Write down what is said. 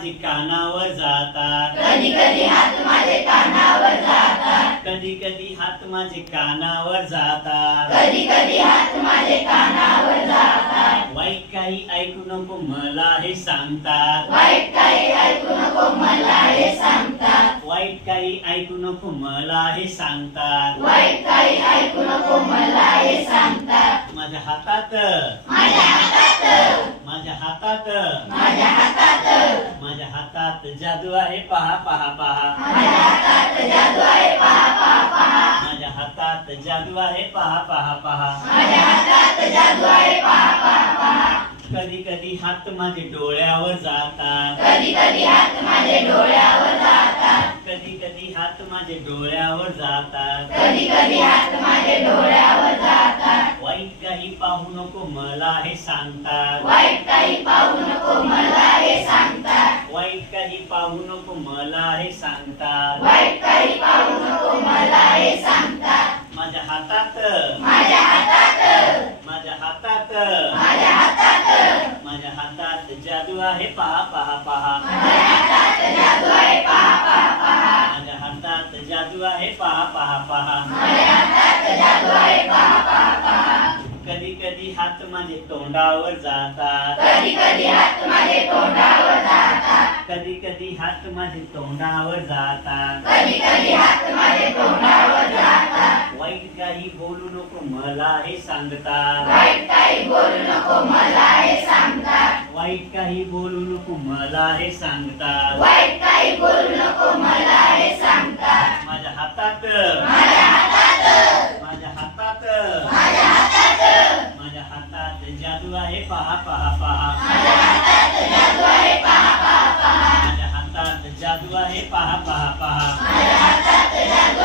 माझे कानावर जातात, कधी कधी हात माझे कानावर जातात, कधी कधी हात माझे कानावर जातात, कधी कधी हात माझे कानावर जातात. वाईट काही ऐकू नको मला हे सांगतात, वाईट काही ऐकू नको मला हे सांगतात, वाईट काही ऐकू नको मला हे सांगतात. वाईट काही ऐकू नको मला हे सांगतात. माझ्या हातात, माझ्या हातात, माझ्या हातात, माझ्या हातात, माझ्या हातात जादू आहे पहा पहा पहा, माझ्या हातात जादू आहे पहा पहा पहा, माझ्या हातात जादू आहे पहा पहा पहा. माझ्या हातात जादू आहे पहा पहा पहा. कधी कधी हात माझे डोळ्यावर जातात, कधी कधी हात माझे डोळ्यावर जातात, कधी कधी हात माझे डोळ्यावर जातात. कधी कधी हात माझे डोळ्यावर जातात. वाईट काही पाहू नको मला हे सांगतात, वाईट काही पाहू नको मला हे सांगतात, वाईट काही पाहू नको मला हे सांगतात. वाईट काही पाहू नको मला हे सांगतात. माझ्या हातात, माझ्या हातात, माझ्या हातात, माझ्या हातात, माझ्या हातात जादू आहे पहा पहा पहा, माझ्या हातात जादू आहे पहा पहा पहा, माझ्या हातात जादू आहे पहा पहा पहा. माझ्या हातात जादू आहे पहा पहा पहा. कधी कधी हात माझे तोंडावर जातात, कधी कधी हात माझे तोंडावर जातात, कधी कधी हात माझे तोंडावर जातात. कधी कधी हात माझे तोंडावर जातात. वाईट काही बोलू नको मला हे सांगतात, वाईट काही बोलू नको मला हे सांगतात, वाईट काही बोलू नको मला हे सांगतात. वाईट काही बोलू नको मला हे सांगतात. माझ्या हातात, माझ्या हातात, माझ्या हातात, माझ्या हातात, माझ्या हातात जादू आहे पहा पहा पहा, माझ्या हातात जादू आहे पहा पहा पहा, माझ्या हातात जादू आहे पहा पहा पहा. माझ्या हातात जादू